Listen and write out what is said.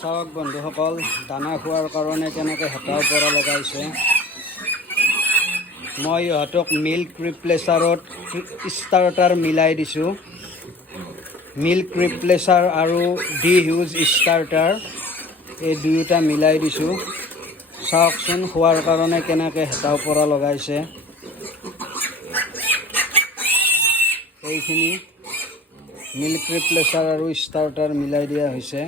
চাওক বন্ধুসকল, দানা খোৱাৰ কাৰণে কেনেকৈ হেতাৰ পৰা লগাইছে। মই ইহঁতক মিল্ক ৰিপ্লেচাৰত ষ্টাৰ্টাৰ মিলাই দিছোঁ। মিল্ক ৰিপ্লেচাৰ আৰু DeHeus ষ্টাৰ্টাৰ এই দুয়োটা মিলাই দিছোঁ। চাওকচোন খোৱাৰ কাৰণে কেনেকৈ হেতাৰ পৰা লগাইছে। এইখিনি মিল্ক ৰিপ্লেচাৰ আৰু ষ্টাৰ্টাৰ মিলাই দিয়া হৈছে।